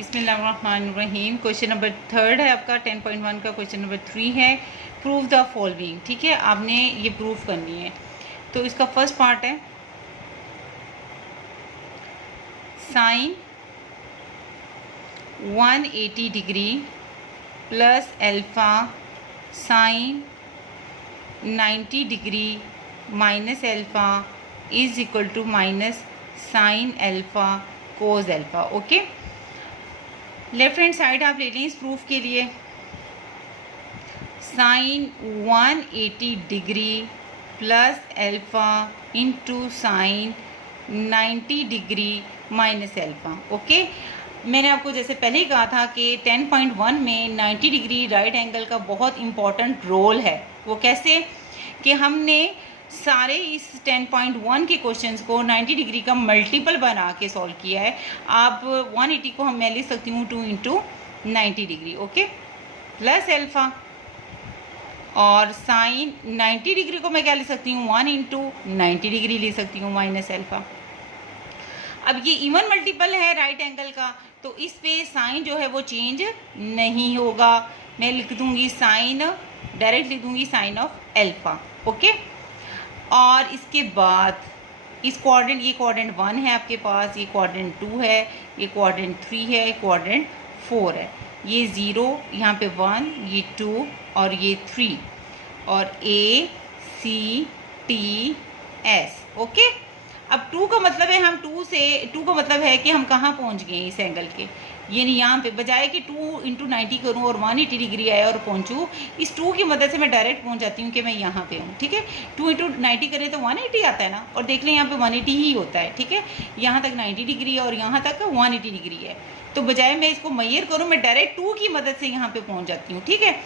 बिस्मिल्लाहिर्रहमानिर्रहीम। Question number 3 है आपका 10.1 का। क्वेश्चन नंबर 3 है प्रूव द फॉलोइंग। ठीक है, आपने ये प्रूफ करनी है। तो इसका फर्स्ट पार्ट है sine 180 degree plus alpha sine 90 degree minus alpha is equal to minus sine alpha cos alpha. Okay, left hand side आप ले लें इस प्रूफ के लिए। Sine 180 degree plus alpha into sine 90 degree minus alpha. Okay, मैंने आपको जैसे पहले ही कहा था कि 10.1 में 90 डिग्री राइट एंगल का बहुत इम्पॉर्टेंट रोल है। वो कैसे कि हमने सारे इस 10.1 के क्वेश्चंस को 90 डिग्री का मल्टीपल बना के सॉल्व किया है। आप 180 को मैं लिख सकती हूँ 2 into 90 degree. Okay, plus alpha और साइन 90 डिग्री को मैं क्या लिख सकती हूँ 1 इंटू 90 डिग्री लिख सकती हूँ माइनस अल्फ़ा। अब ये इवन मल्टीपल है राइट एंगल का, तो इस पे साइन जो है वो चेंज नहीं होगा। मैं लिख दूंगी साइन, डायरेक्ट लिख दूंगी साइन ऑफ अल्फ़ा। ओके, और इसके बाद इस क्वाड्रेंट, ये क्वाड्रेंट 1 है आपके पास, ये क्वाड्रेंट 2 है, ये क्वाड्रेंट 3 है, क्वाड्रेंट 4 है। ये 0, यहाँ पे 1, ये 2 और ये 3 और A C T S। Okay, अब 2 का मतलब है हम 2 का मतलब है कि हम कहाँ पहुँच गए इस एंगल के। ये नहीं, यहाँ पे बजाय कि 2 इंटू 90 करूँ और 180 डिग्री आए और पहुँचूँ, इस 2 की मदद से मैं डायरेक्ट पहुँच जाती हूँ कि मैं यहाँ पे हूँ। ठीक है, 2 इंटू 90 करें तो 180 आता है ना, और देख लें यहाँ पे 180 ही होता है। ठीक है, यहाँ तक 90 डिग्री है और यहाँ तक 180 डिग्री है, तो बजाय मैं इसको मैयर करूँ मैं डायरेक्ट 2 की मदद से यहाँ पे पहुँच जाती हूँ। ठीक है,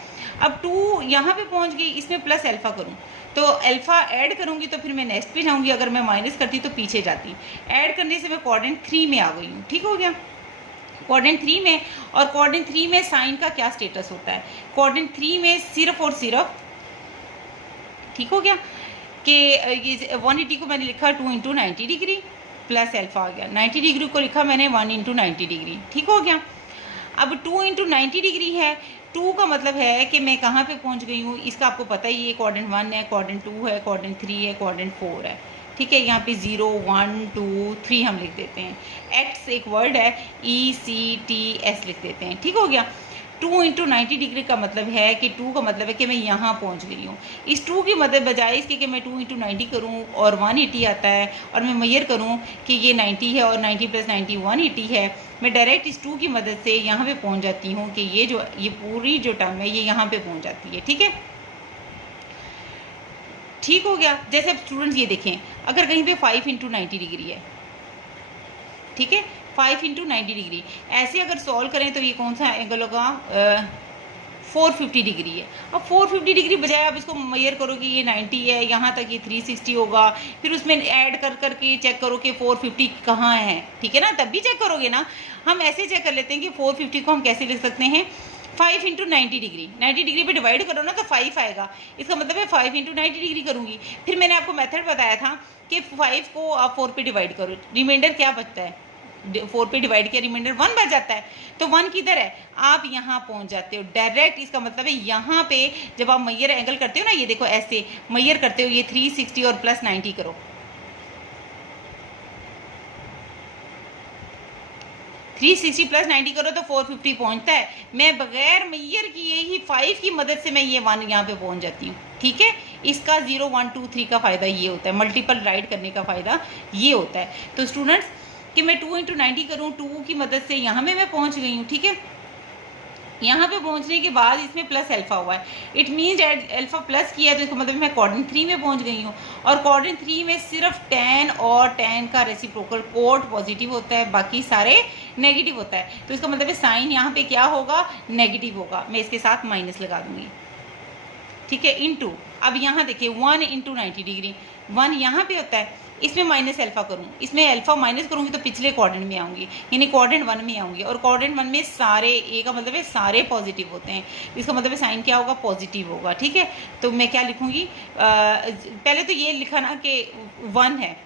अब 2 यहाँ पे पहुँच गई, इसमें प्लस अल्फ़ा करूँ तो अल्फ़ा ऐड करूँगी तो फिर मैं नेक्स्ट पे जाऊँगी, अगर मैं माइनस करती तो पीछे जाती। ऐड करने से मैं क्वाड्रेंट 3 में आ गई हूँ। ठीक हो गया, क्वाड्रेंट 3 में। और क्वाड्रेंट 3 में साइन का क्या स्टेटस होता है? क्वाड्रेंट 3 में सिर्फ और सिर्फ, ठीक हो गया कि ये 180 को मैंने लिखा 2 इंटू 90 डिग्री प्लस अल्फ़ा आ गया, 90 डिग्री को लिखा मैंने 1 इंटू 90 डिग्री। ठीक हो गया, अब 2 इंटू 90 डिग्री है, 2 का मतलब है कि मैं कहाँ पे पहुँच गई हूँ, इसका आपको पता ही है। क्वाड्रेंट 1 है, क्वाड्रेंट 2 है, क्वाड्रेंट 3 है, क्वाड्रेंट 4 है। ठीक है, यहाँ पे 0 1 2 3 हम लिख देते हैं। एक्स एक वर्ड है, ECTS लिख देते हैं। ठीक हो गया, 2 इंटू 90 डिग्री का मतलब है कि 2 का मतलब है कि मैं यहाँ पहुँच गई हूँ। इस 2 की मदद बजाय इसके कि मैं 2 इंटू 90 करूँ और 180 आता है और मैं मैयर करूँ कि ये 90 है और 90 प्लस 90 180 है, मैं डायरेक्ट इस 2 की मदद से यहाँ पे पहुँच जाती हूँ कि ये पूरी जो टर्म है ये यहाँ पे पहुँच जाती है। ठीक है, ठीक हो गया। जैसे अब स्टूडेंट्स ये देखें, अगर कहीं पे 5 इंटू 90 डिग्री है, ठीक है, 5 इंटू 90 डिग्री, ऐसे अगर सॉल्व करें तो ये कौन सा एंगल होगा? 450 डिग्री है। अब 450 डिग्री बजाय आप इसको मेजर करो कि ये 90 है, यहाँ तक ये 360 होगा, फिर उसमें ऐड कर करके चेक करो कि 450 कहाँ है। ठीक है ना, तब भी चेक करोगे ना। हम ऐसे चेक कर लेते हैं कि 450 को हम कैसे लिख सकते हैं, 5 इंटू 90 डिग्री, 90 डिग्री पे डिवाइड करो ना तो 5 आएगा। इसका मतलब है 5 इंटू 90 डिग्री करूँगी। फिर मैंने आपको मेथड बताया था कि 5 को आप 4 पे डिवाइड करो, रिमाइंडर क्या बचता है? 4 पे डिवाइड किया, रिमाइंडर 1 बच जाता है। तो 1 किधर है? आप यहाँ पहुँच जाते हो डायरेक्ट। इसका मतलब है यहाँ पे जब आप मैयर एंगल करते हो ना, ये देखो ऐसे मैयर करते हो, ये 360 और प्लस 90 करो, 360 प्लस 90 करो तो 450 पहुंचता है। मैं बगैर मैयर किए ही 5 की मदद से मैं ये 1 यहाँ पे पहुंच जाती हूँ। ठीक है, इसका 0 1 2 3 का फ़ायदा ये होता है, मल्टीपल राइट करने का फ़ायदा ये होता है। तो स्टूडेंट्स कि मैं 2 इंटू 90 करूँ, 2 की मदद से यहाँ में मैं पहुँच गई हूँ। ठीक है, यहाँ पे पहुँचने के बाद इसमें प्लस अल्फ़ा हुआ है, इट मीन्स अल्फ़ा प्लस किया है, तो इसका मतलब मैं क्वाड्रेंट 3 में पहुँच गई हूँ। और क्वाड्रेंट 3 में सिर्फ tan और tan का रेसिप्रोकल कोड पॉजिटिव होता है, बाकी सारे नेगेटिव होता है। तो इसका मतलब है साइन यहाँ पे क्या होगा? नेगेटिव होगा। मैं इसके साथ माइनस लगा दूंगी। ठीक है, इनटू, अब यहाँ देखिए 1 इंटू 90 डिग्री, 1 यहाँ पे होता है, इसमें माइनस अल्फ़ा करूँ, इसमें अल्फ़ा माइनस करूँगी तो पिछले क्वाड्रेंट में आऊँगी, यानी क्वाड्रेंट 1 में आऊँगी। और क्वाड्रेंट 1 में सारे, ए का मतलब है सारे पॉजिटिव होते हैं, इसका मतलब है साइन क्या होगा? पॉजिटिव होगा। ठीक है, तो मैं क्या लिखूँगी? पहले तो ये लिखा ना कि 1 है,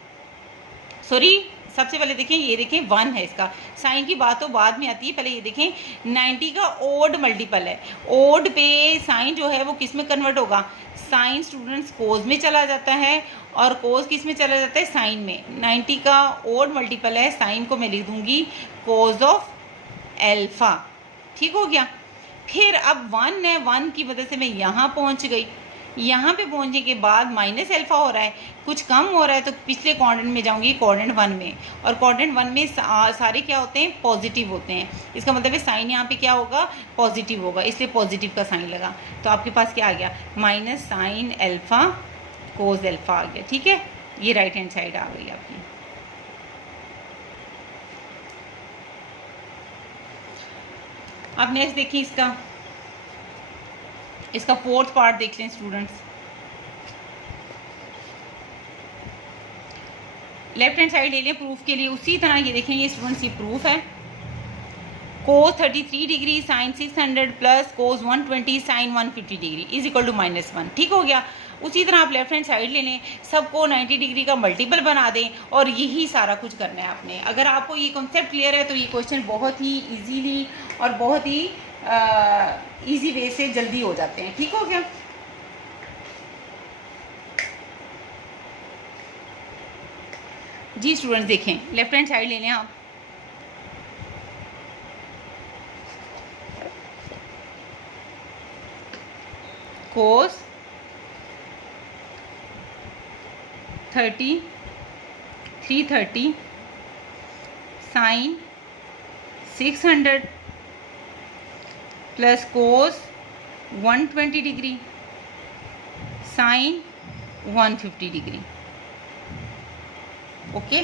सॉरी सबसे पहले देखें, ये देखें 1 है इसका, साइन की बात तो बाद में आती है, पहले ये देखें 90 का ओड मल्टीपल है, ओड पे साइन जो है वो किस में कन्वर्ट होगा, साइन स्टूडेंट्स कोज में चला जाता है और कोज किस में चला जाता है, साइन में। 90 का ओड मल्टीपल है, साइन को मैं लिख दूंगी कोज ऑफ एल्फा, ठीक हो गया। फिर अब 1 है, 1 की वजह से मैं यहाँ पहुँच गई, यहाँ पे पहुँचने के बाद माइनस एल्फा हो रहा है, कुछ कम हो रहा है तो पिछले क्वाड्रेंट में जाऊँगी, क्वाड्रेंट 1 में, और क्वाड्रेंट 1 में सारे क्या होते हैं, पॉजिटिव होते हैं। इसका मतलब है साइन यहाँ पे क्या होगा, पॉजिटिव होगा, इसलिए पॉजिटिव का साइन लगा। तो आपके पास क्या आ गया, माइनस साइन एल्फा कोज एल्फा आ गया, ठीक है। ये राइट हैंड साइड आ गई आपकी। अब नेक्स्ट देखिए इसका फोर्थ पार्ट देख लें स्टूडेंट्स। लेफ्ट हैंड साइड ले लें प्रूफ के लिए, उसी तरह ये देखें, ये स्टूडेंट्स ये प्रूफ है। Cos 33 degree sine 600 plus cos 120 sine 150 degree is equal to -1, ठीक हो गया। उसी तरह आप लेफ्ट हैंड साइड ले लें, सबको 90 डिग्री का मल्टीपल बना दें और यही सारा कुछ करना है आपने। अगर आपको ये कॉन्सेप्ट क्लियर है तो ये क्वेश्चन बहुत ही इजीली और बहुत ही इजी वे से जल्दी हो जाते हैं, ठीक हो गया। जी स्टूडेंट्स देखें, लेफ्ट हैंड साइड ले लें आप, cos 330 sine 600 plus cos 120 degree sine 150 degree, okay.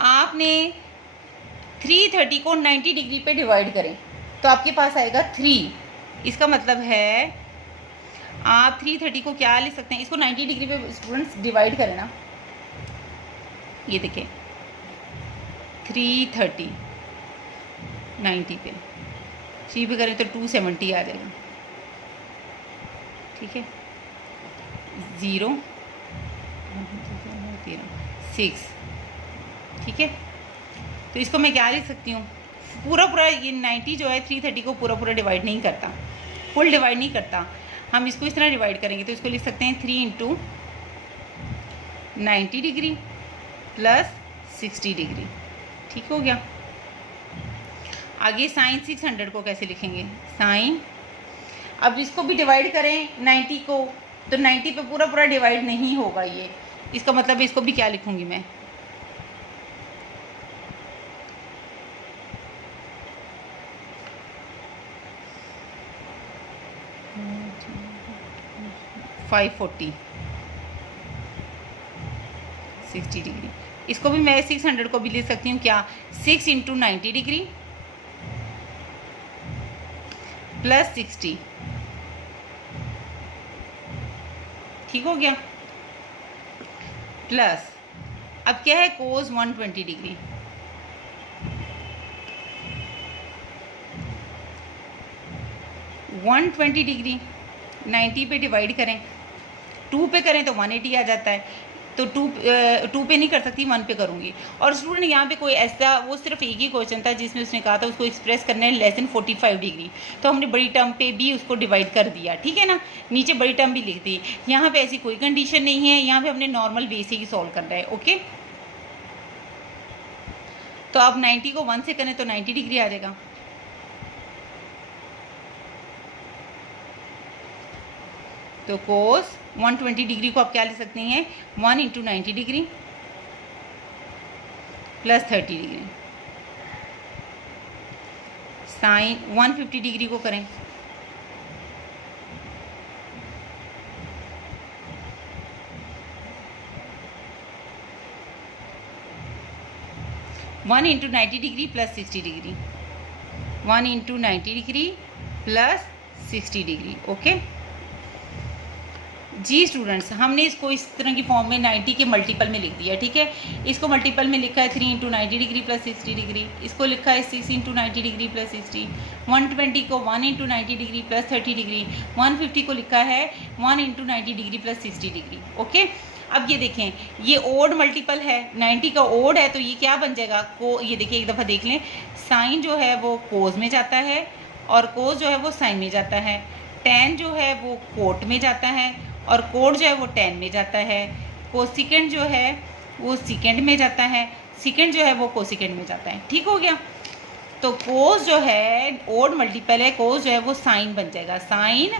आपने 330 को 90 डिग्री पे डिवाइड करें तो आपके पास आएगा 3। इसका मतलब है आप 330 को क्या लिख सकते हैं, इसको 90 डिग्री पे स्टूडेंट्स डिवाइड करें ना, ये देखिए 330 90 पे 3 पे करें तो 270 आ जाएगा, ठीक है। 0 6, ठीक है। तो इसको मैं क्या लिख सकती हूँ, पूरा ये 90 जो है 330 को पूरा डिवाइड नहीं करता, फुल डिवाइड नहीं करता। हम इसको इस तरह डिवाइड करेंगे तो इसको लिख सकते हैं 3 × 90 डिग्री प्लस 60 डिग्री, ठीक हो गया। आगे साइन 600 को कैसे लिखेंगे, साइन, अब इसको भी डिवाइड करें 90 को तो 90 पे पूरा डिवाइड नहीं होगा ये, इसका मतलब इसको भी क्या लिखूंगी मैं, $540 60 डिग्री। इसको भी मैं 600 को भी लिख सकती हूँ क्या, 6 × 90 डिग्री प्लस 60, ठीक हो गया। प्लस अब क्या है, कोस 120 डिग्री, डिग्री 90 पे डिवाइड करें, 2 पे करें तो 180 आ जाता है, तो 2 पे नहीं कर सकती, 1 पे करूँगी। और स्टूडेंट यहाँ पे कोई ऐसा, वो सिर्फ एक ही क्वेश्चन था जिसमें उसने कहा था उसको एक्सप्रेस करना है लेस देन 45 डिग्री, तो हमने बड़ी टर्म पे भी उसको डिवाइड कर दिया, ठीक है ना, नीचे बड़ी टर्म भी लिख दी। यहाँ पे ऐसी कोई कंडीशन नहीं है, यहाँ पे हमने नॉर्मल वे से ही सॉल्व करना है, ओके। तो अब 90 को 1 से करें तो 90 डिग्री आ जाएगा, तो कोस 120 डिग्री को आप क्या ले सकते हैं, 1 × 90 degree plus 30 degree, sine 150 degree को करें, one into 90 degree plus 60 degree, 1 × 90 degree plus 60 degree, okay. जी स्टूडेंट्स, हमने इसको इस तरह की फॉर्म में 90 के मल्टीपल में लिख दिया, ठीक है। इसको मल्टीपल में लिखा है 3 × 90 डिग्री प्लस 60 डिग्री, इसको लिखा है 6 × 90 डिग्री प्लस 60, 120 को 1 × 90 डिग्री प्लस 30 डिग्री, 150 को लिखा है 1 × 90 डिग्री प्लस 60 डिग्री, ओके। अब ये देखें, ये ओड मल्टीपल है, 90 का ओड है, तो ये क्या बन जाएगा, को ये देखिए एक दफ़ा देख लें, साइन जो है वो कोस में जाता है और कोस जो है वो साइन में जाता है, टेन जो है वो कोट में जाता है और कोट जो है वो टेन में जाता है, कोसिकेंड जो है वो सिकेंड में जाता है, सिकेंड जो है वो कोसिकेंड में जाता है। ठीक हो गया। तो कोस जो है ओड मल्टीपल है, कोस जो है वो साइन बन जाएगा, साइन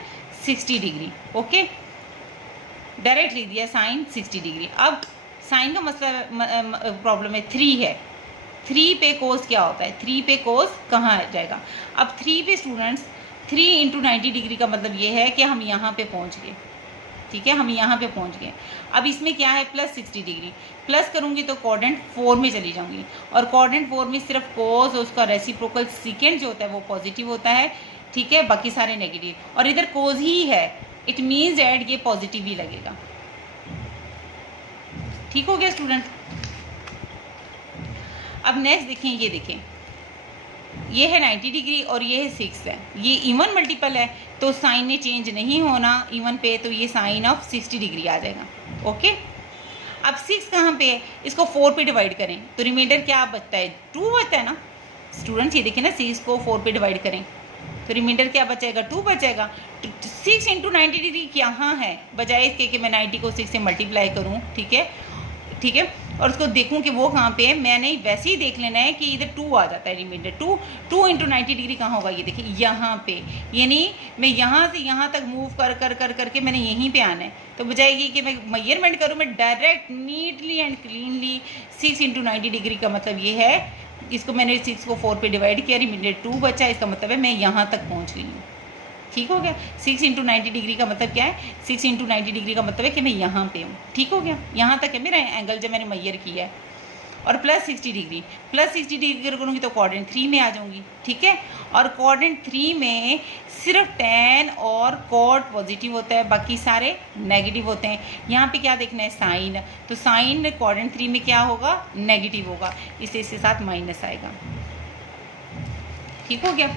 60 डिग्री। ओके, डायरेक्ट लिख दिया साइन 60 डिग्री। अब साइन का मसला प्रॉब्लम है 3 है, 3 पे कोस क्या होता है, 3 पे कोस कहाँ आ जाएगा। अब 3 पे स्टूडेंट्स 3 इंटू 90 डिग्री का मतलब ये है कि हम यहाँ पे पहुँच गए। ठीक है, हम यहाँ पे पहुँच गए। अब इसमें क्या है, प्लस 60 डिग्री, प्लस करूँगी तो कोऑर्डिनेट 4 में चली जाऊँगी और कोऑर्डिनेट 4 में सिर्फ कोस और उसका रेसिप्रोकल सेकेंड जो होता है वो पॉजिटिव होता है। ठीक है, बाकी सारे नेगेटिव, और इधर कोस ही है, इट मीन्स एड ये पॉजिटिव ही लगेगा। ठीक हो गया स्टूडेंट। अब नेक्स्ट देखें, ये देखें, ये है 90 डिग्री और ये है 6 है, ये इवन मल्टीपल है तो साइन में चेंज नहीं होना इवन पे, तो ये साइन ऑफ 60 डिग्री आ जाएगा। ओके, अब 6 कहाँ पे है, इसको 4 पे डिवाइड करें तो रिमाइंडर क्या बचता है, 2 बचता है ना स्टूडेंट्स। ये देखिए ना, 6 को 4 पे डिवाइड करें तो रिमाइंडर क्या बचेगा, 2 बचेगा। 6 इंटू 90 डिग्री यहाँ है, बजाय इसके कि मैं 90 को 6 से मल्टीप्लाई करूँ। ठीक है, ठीक है, और उसको देखूं कि वो कहाँ पे है, मैंने वैसे ही देख लेना है कि इधर 2 आ जाता है, रिमाइंडर 2 इंटू 90 डिग्री कहाँ होगा, ये देखिए यहाँ पे, यानी मैं यहाँ से यहाँ तक मूव कर कर कर करके मैंने यहीं पे आना है। तो बजाय ये कि मैं मेजरमेंट करूँ, मैं direct neatly and cleanly 6 into 90 degree का मतलब ये है, इसको मैंने 6 को 4 पे डिवाइड किया, रिमाइंडर 2 बचा, इसका मतलब है मैं यहाँ तक पहुँच गई हूँ। ठीक हो गया। 6 इंटू 90 डिग्री का मतलब क्या है, 6 इंटू 90 डिग्री का मतलब है कि मैं यहाँ पे हूँ। ठीक हो गया, यहाँ तक है मेरा एंगल जब मैंने मेजर किया है। और प्लस 60 डिग्री, प्लस 60 डिग्री करूँगी तो कोऑर्डिनेट 3 में आ जाऊँगी। ठीक है, और कोऑर्डिनेट 3 में सिर्फ tan और cot पॉजिटिव होता है, बाकी सारे नेगेटिव होते हैं। यहाँ पे क्या देखना है, साइन, तो साइन कोऑर्डिनेट 3 में क्या होगा, नेगेटिव होगा, इससे इसके साथ माइनस आएगा। ठीक हो गया।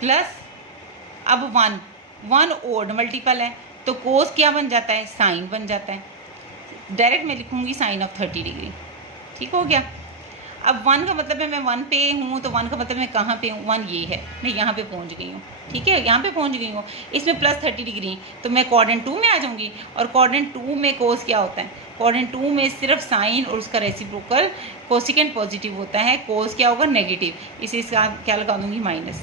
प्लस अब 1 ओड मल्टीपल है तो कोस क्या बन जाता है, साइन बन जाता है, डायरेक्ट मैं लिखूंगी साइन ऑफ 30 डिग्री। ठीक हो गया। अब 1 का मतलब है मैं 1 पे हूँ, तो 1 का मतलब मैं कहाँ पे हूँ, 1 ये है, मैं यहाँ पे पहुँच गई हूँ। ठीक है, यहाँ पे पहुँच गई हूँ। इसमें प्लस 30 डिग्री तो मैं कोऑर्डिनेट 2 में आ जाऊँगी, और कोऑर्डिनेट 2 में कोस क्या होता है, कोऑर्डिनेट 2 में सिर्फ साइन और उसका रेसिप्रोकल कोसिकेंट पॉजिटिव होता है, कोस क्या होगा, नेगेटिव, इसे इसका क्या लगा दूँगी, माइनस।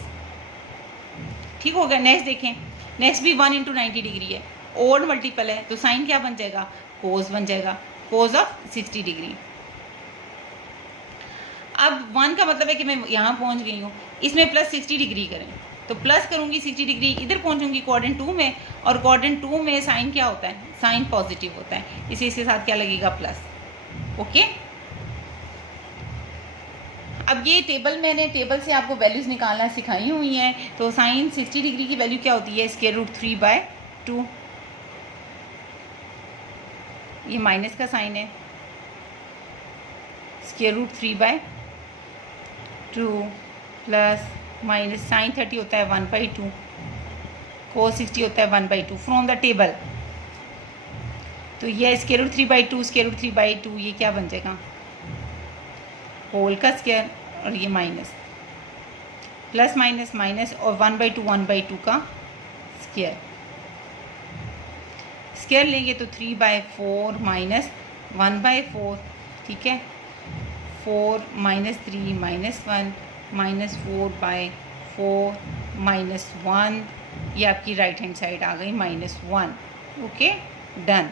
ठीक हो गया। नेक्स्ट देखें, नेक्स्ट भी 1 इंटू 90 डिग्री है, ओड मल्टीपल है तो साइन क्या बन जाएगा, कोस बन जाएगा, कोस ऑफ 60 डिग्री। अब 1 का मतलब है कि मैं यहाँ पहुँच गई हूँ, इसमें प्लस 60 डिग्री करें तो प्लस करूँगी 60 डिग्री, इधर पहुँचूँगी कोऑर्डिनेट 2 में, और कोऑर्डिनेट 2 में साइन क्या होता है, साइन पॉजिटिव होता है, इसे इसके साथ क्या लगेगा, प्लस। ओके, अब ये टेबल मैंने टेबल से आपको वैल्यूज़ निकालना सिखाई हुई हैं। तो साइन 60 डिग्री की वैल्यू क्या होती है, स्क्वायर रूट 3/2, ये माइनस का साइन है, square root 3/2 plus minus sine 30 होता है 1/2, कोस 60 होता है 1/2 फ्रॉम द टेबल। तो ये स्क्वायर रूट 3/2 स्क्वायर रूट 3/2 ये क्या बन जाएगा, होल का स्क्वायर, और ये माइनस, प्लस माइनस माइनस, और 1/2 का स्क्वायर, स्क्वायर लेंगे तो 3/4 माइनस 1/4। ठीक है, 4 माइनस 3 माइनस 1 माइनस 4/4 माइनस 1, ये आपकी राइट हैंड साइड आ गई -1। Okay, done.